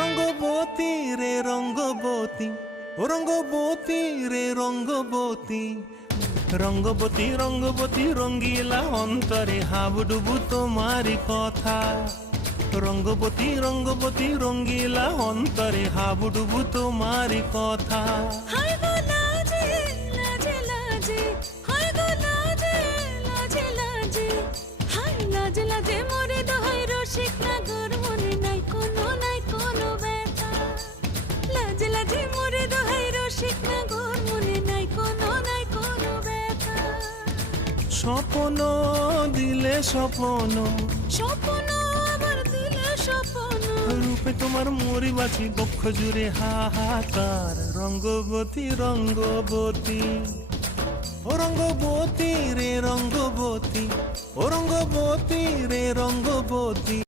রঙ্গবতী রে রঙ্গবতী, ও রঙ্গবতী রে রঙ্গবতী, রঙ্গবতী রঙ্গবতী রঙ্গিলা অন্তরে হাবুডুবু তোমারি কথা। রঙ্গবতী রঙ্গবতী রঙ্গিলা অন্তরে হাবুডুবু তোমারি কথা। হায় গো লাজে লাজে লাজে, হায় গো লাজে লাজে লাজে, হায় লাজে লাজে মোরে দোহাই রসিক নাগর মনে নাই কোনো ব্যথা। লাজে লাজে মোরে দোহাই রসিক নাগর মনে নাই কোনো ব্যথা। স্বপ্ন দিলে স্বপ্ন, স্বপ্ন আবার দিলে স্বপ্ন, রূপে তোমার মরি বাঁচি বক্ষ জুড়ে হাহাকার। রঙ্গবতী রঙ্গবতী, ও রঙ্গবতী রে রঙ্গবতী, ও রঙ্গবতী রে রঙ্গবতী,